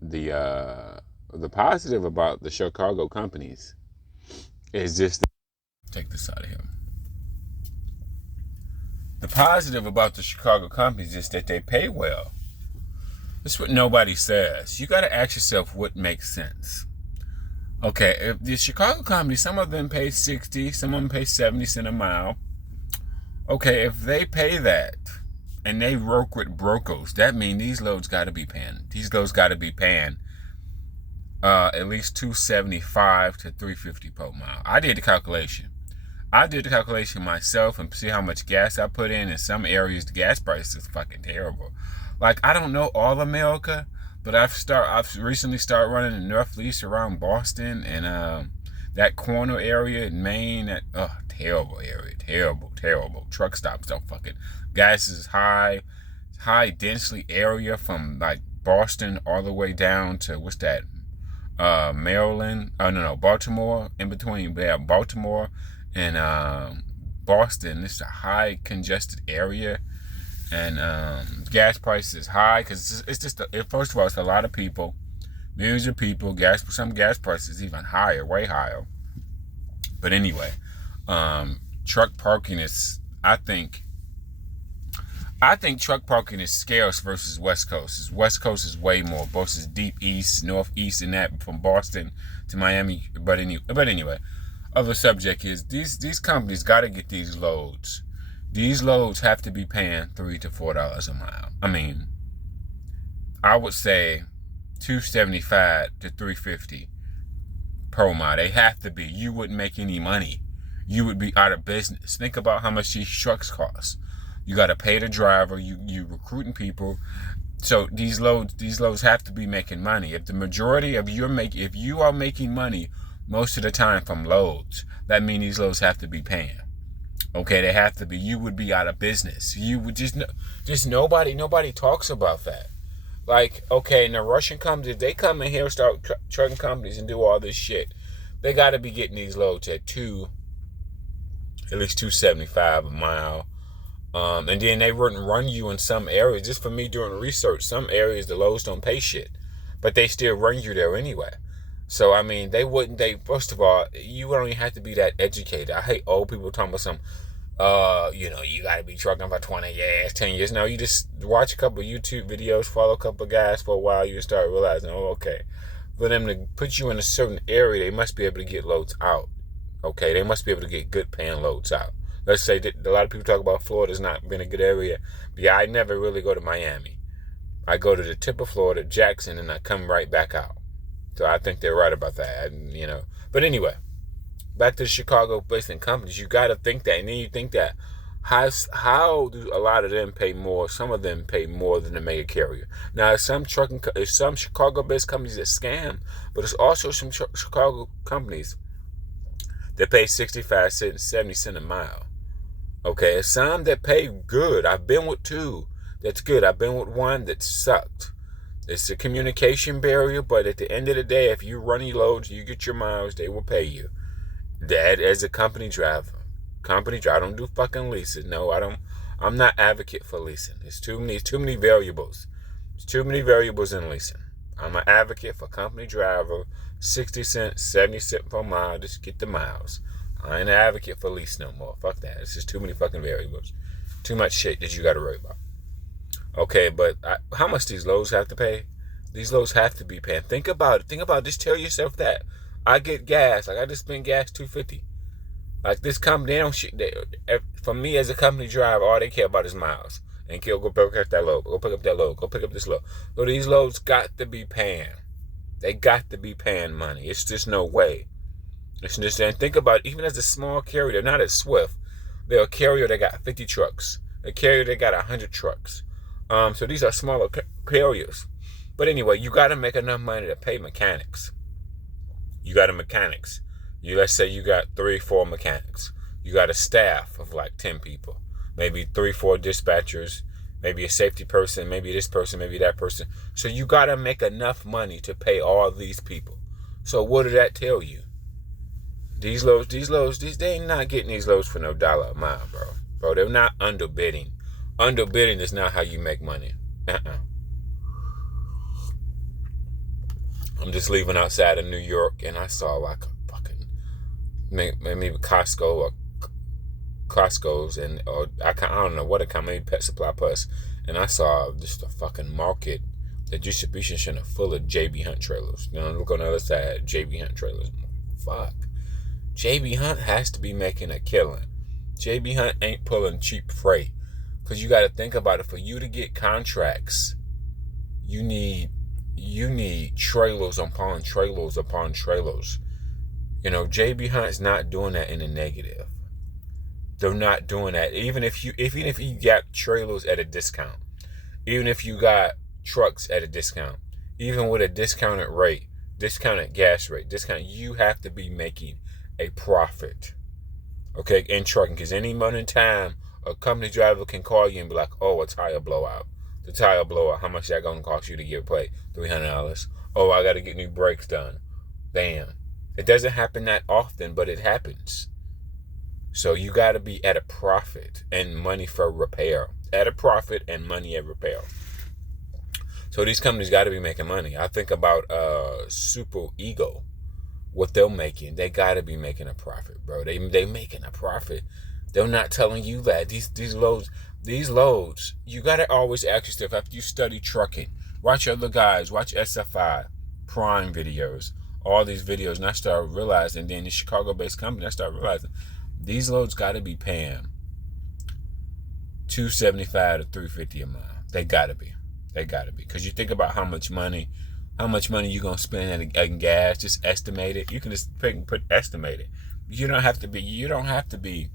the positive about the Chicago companies is just take this out of here. The positive about the Chicago companies is that they pay well. That's what nobody says. You got to ask yourself what makes sense. Okay, if the Chicago companies, some of them pay 60, some of them pay 70 cents a mile. Okay, if they pay that and they work with brokers, that means these loads got to be paying. These loads got to be paying at least $2.75 to $3.50 per mile. I did the calculation. Myself and see how much gas I put in some areas. The gas price is fucking terrible. Like, I don't know all America, but I've recently started running in Northeast around Boston and that corner area in Maine. That terrible area, terrible. Truck stops don't fucking. Gas is high densely area from like Boston all the way down to what's that? Maryland. Oh no, Baltimore. In between, we have Baltimore and Boston. It's a high congested area, and gas price is high because it's just first of all, it's a lot of people, millions of people. Some gas prices even higher, way higher. But anyway, truck parking is. I think truck parking is scarce versus West Coast. West Coast is way more. Both is deep east, northeast, and that from Boston to Miami. But anyway, other subject is these companies got to get these loads. These loads have to be paying $3 to $4 a mile. I mean, I would say $2.75 to $3.50 per mile. They have to be. You wouldn't make any money. You would be out of business. Think about how much these trucks cost. You got to pay the driver. You recruiting people. So these loads have to be making money. If the majority of if you are making money most of the time from loads, that means these loads have to be paying. Okay, they have to be. You would be out of business. You would just nobody talks about that. Like, okay, and the Russian companies, if they come in here, start trucking companies and do all this shit, they got to be getting these loads at at least $2.75 a mile. And then they wouldn't run you in some areas. Just for me doing research, some areas the loads don't pay shit, but they still run you there anyway. So I mean, first of all, you don't even have to be that educated. I hate old people talking about some, you gotta be trucking for 20 years, 10 years. No, you just watch a couple of YouTube videos, follow a couple of guys for a while, you start realizing, okay, for them to put you in a certain area, they must be able to get loads out. Okay, they must be able to get good paying loads out. Let's say that a lot of people talk about Florida's not been a good area. But yeah, I never really go to Miami. I go to the tip of Florida, Jackson, and I come right back out. So I think they're right about that, But anyway, back to the Chicago-based companies. You got to think that, and then you think that how do a lot of them pay more? Some of them pay more than the mega carrier. Now, some Chicago-based companies that scam, but there's also some Chicago companies that pay 65 cents, 70 cents a mile. Okay, some that pay good. I've been with two that's good. I've been with one that sucked. It's a communication barrier, but at the end of the day, if you run your loads, you get your miles, they will pay you. That as a company driver. I don't do fucking leasing. No, I don't. I'm not advocate for leasing. It's too many variables. There's too many variables in leasing. I'm an advocate for company driver, 60 cents, 70 cents per mile, just get the miles. I ain't an advocate for lease no more. Fuck that. It's just too many fucking variables. Too much shit that you got to worry about. Okay, but how much these loads have to pay? These loads have to be paying. Think about it. Just tell yourself that. I get gas. Like, I just spend gas $2.50. Like, this company, they don't shit. For me as a company driver, all they care about is miles. And go pick up that load. Go pick up that load. Go pick up this load. So these loads got to be paying. They got to be paying money. It's just no way. And think about it, even as a small carrier, they're not as swift. They're a carrier that got 50 trucks. A carrier that got 100 trucks. So these are smaller carriers. But anyway, you got to make enough money to pay mechanics. You got mechanics. Let's say you got 3-4 mechanics. You got a staff of like 10 people. Maybe 3-4 dispatchers. Maybe a safety person. Maybe this person. Maybe that person. So you got to make enough money to pay all these people. So what did that tell you? These loads, they ain't not getting these loads for no dollar a mile, bro. Bro, they're not underbidding. Underbidding is not how you make money. I'm just leaving outside of New York, and I saw like a fucking maybe Costco's, and or I don't know what account, maybe Pet Supply Plus, and I saw just a fucking market. The distribution center full of JB Hunt trailers. You know, look on the other side, JB Hunt trailers. Fuck. JB Hunt has to be making a killing. JB Hunt ain't pulling cheap freight. Because you got to think about it. For you to get contracts, you need trailers upon trailers upon trailers. You know, JB Hunt's not doing that in a negative. They're not doing that. Even if you got trailers at a discount, even if you got trucks at a discount, even with a discounted rate, discounted gas rate, you have to be making a profit. Okay, in trucking, because any moment in time, a company driver can call you and be like, oh, a tire blowout. The tire blowout, how much that going to cost you to get paid? $300. Oh, I got to get new brakes done. Bam. It doesn't happen that often, but it happens. So you got to be at a profit and money for repair. At a profit and money at repair. So these companies got to be making money. I think about Super Ego, what they're making. They got to be making a profit, bro. They making a profit. They're not telling you that. These loads, you got to always ask yourself, after you study trucking, watch other guys, watch SFI, Prime videos, all these videos, and I started realizing, then the Chicago-based company, I started realizing, these loads got to be paying $275 to $350 a mile. They got to be. Because you think about how much money you're going to spend at gas, just estimate it. You can just estimate it. You don't have to be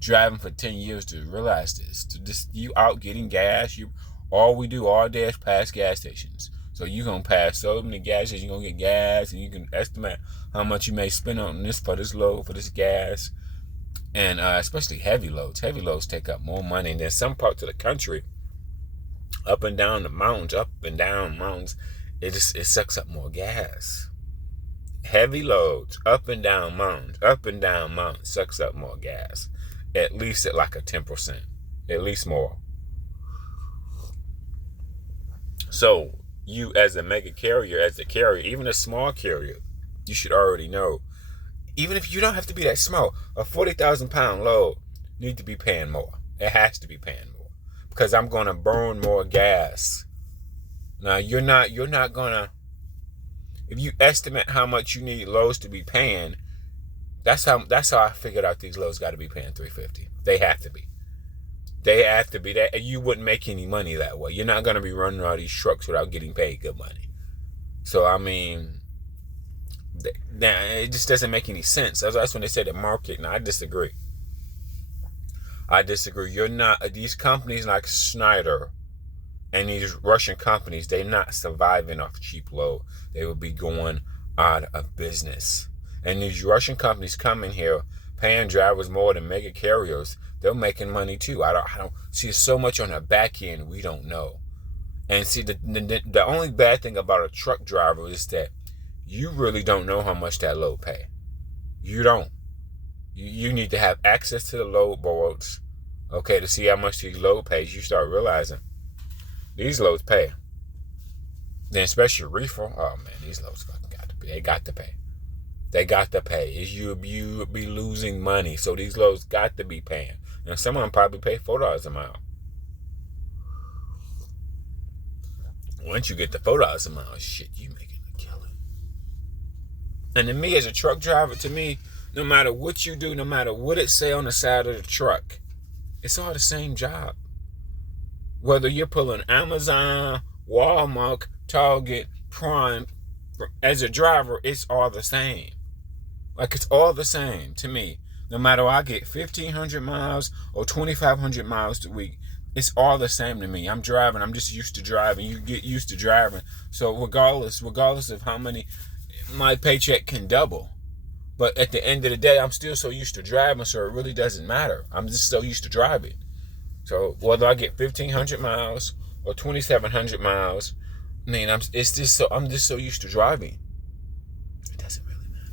driving for 10 years to realize this. To just, you out getting gas, all we do all day is pass gas stations. So you're going to pass so many gas stations, you're going to get gas, and you can estimate how much you may spend on this for this load, for this gas. And especially heavy loads. Heavy loads take up more money. And then some parts of the country, up and down mountains, it sucks up more gas. Heavy loads, up and down mountains, sucks up more gas. At least at like a 10%. At least more. So you as a mega carrier, even a small carrier, you should already know. Even if you don't have to be that small, a 40,000 pound load need to be paying more. It has to be paying more. Because I'm going to burn more gas. Now, you're not going to, if you estimate how much you need loads to be paying, that's how I figured out these loads got to be paying $350. They have to be. That you wouldn't make any money that way. You're not going to be running all these trucks without getting paid good money. So, I mean, now it just doesn't make any sense. That's when they say the market. Now, I disagree. You're not, these companies like Schneider and these Russian companies, they're not surviving off cheap load. They would be going out of business. And these Russian companies come in here paying drivers more than mega carriers. They're making money too. I don't see so much on the back end we don't know. And see, the only bad thing about a truck driver is that you really don't know how much that load pay. You don't. You need to have access to the load boards, okay, to see how much these load pays. You start realizing these loads pay. Then especially reefer, oh man, these loads fucking got to pay. They got to pay. They got to pay. You be losing money, so these loads got to be paying. And some of them probably pay $4 a mile. Once you get the $4 a mile, shit, you making a killing. And to me, as a truck driver, no matter what you do, no matter what it say on the side of the truck, it's all the same job. Whether you're pulling Amazon, Walmart, Target, Prime, as a driver, it's all the same. Like, it's all the same to me. No matter I get 1,500 miles or 2,500 miles a week, it's all the same to me. I'm driving. I'm just used to driving. You get used to driving. So regardless of how many, my paycheck can double. But at the end of the day, I'm still so used to driving, so it really doesn't matter. I'm just so used to driving. So whether I get 1,500 miles or 2,700 miles, I mean, I'm just so used to driving. It doesn't really matter.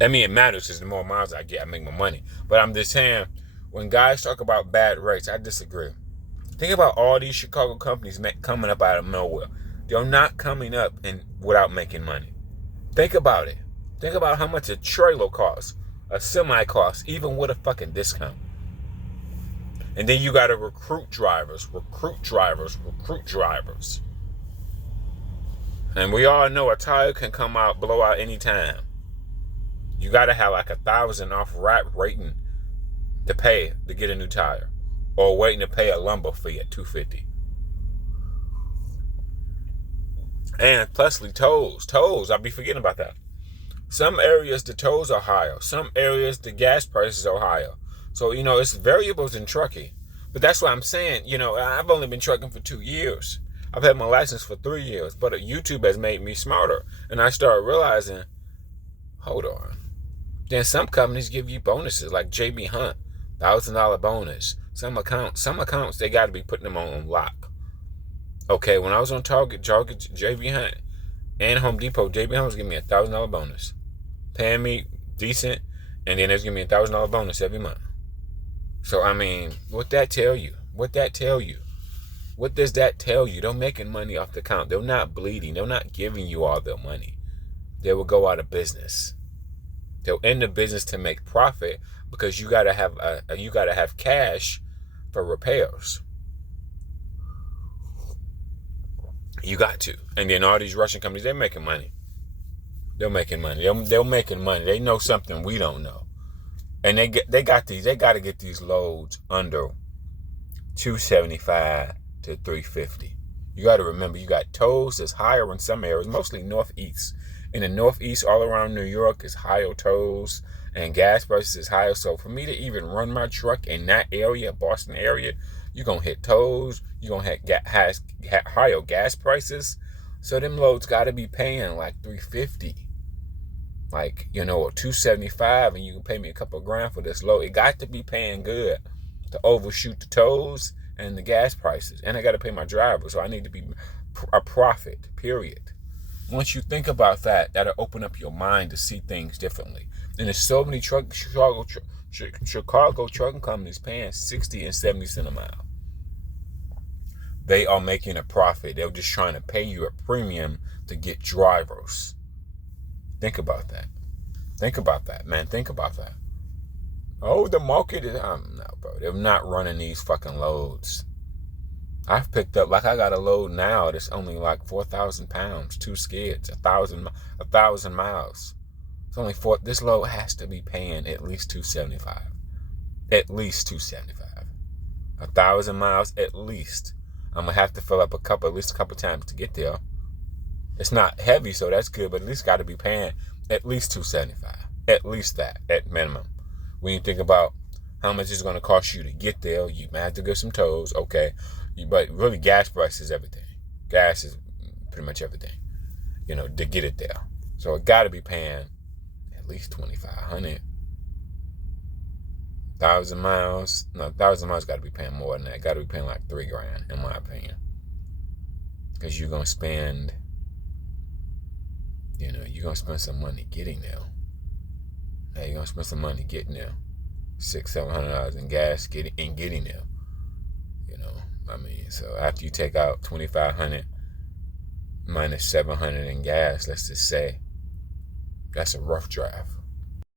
I mean, it matters because the more miles I get, I make more money. But I'm just saying, when guys talk about bad rates, I disagree. Think about all these Chicago companies coming up out of nowhere. They're not coming up and without making money. Think about it. Think about how much a trailer costs, a semi costs, even with a fucking discount. And then you got to recruit drivers. And we all know a tire can come out, blow out anytime. You got to have like 1,000 off rating to pay to get a new tire, or waiting to pay a lumber fee at $250. And plusly tolls, I'll be forgetting about that. Some areas the tolls are higher. Some areas the gas prices are higher. So, it's variables in trucking. But that's what I'm saying. I've only been trucking for 2 years. I've had my license for 3 years. But YouTube has made me smarter. And I started realizing, hold on. Then some companies give you bonuses like JB Hunt, $1,000 bonus. Some accounts, they got to be putting them on lock. Okay, when I was on Target, JB Hunt, and Home Depot, JB Hunt was giving me a $1,000 bonus. Paying me decent, and then they was giving me a $1,000 bonus every month. So, what that tell you? What does that tell you? They're making money off the account. They're not bleeding. They're not giving you all their money. They will go out of business. They'll end the business to make profit because you gotta have cash for repairs. You got to. And then all these Russian companies, they're making money. They're making money. They know something we don't know. And they got to get these loads under 275 to 350. You got to remember, you got tolls that's higher in some areas, mostly northeast. In the northeast, all around New York, is higher tolls, and gas prices is higher. So for me to even run my truck in that area, Boston area, you're going to hit tolls, you're going to have higher gas prices. So them loads got to be paying like $350. Like, or $275, and you can pay me a couple of grand for this load. It got to be paying good to overshoot the tolls and the gas prices. And I got to pay my driver, so I need to be a profit, period. Once you think about that, that'll open up your mind to see things differently. And there's so many Chicago trucking companies paying 60 and 70 cents a mile. They are making a profit. They're just trying to pay you a premium to get drivers. Think about that. Man. Think about that. Oh, the market is... no, bro. They're not running these fucking loads. I've picked up, I got a load now that's only like 4,000 pounds, 2 skids, 1,000 miles. It's only this load has to be paying at least $275. At least $275. 1,000 miles at least. I'm going to have to fill up at least a couple times to get there. It's not heavy, so that's good, but at least got to be paying at least $275. At least that, at minimum. When you think about how much it's going to cost you to get there, you might have to get some tolls, okay. But really, gas price is everything. Gas is pretty much everything, to get it there. So it got to be paying at least $2,500. 1,000 miles. No, 1,000 miles got to be paying more than that. Got to be paying like $3,000, in my opinion. Because you're going to spend, you're going to spend some money getting there. Hey, you're going to spend some money getting there. $600-700 in gas getting there. So after you take out $2,500 minus $700 in gas, let's just say that's a rough drive.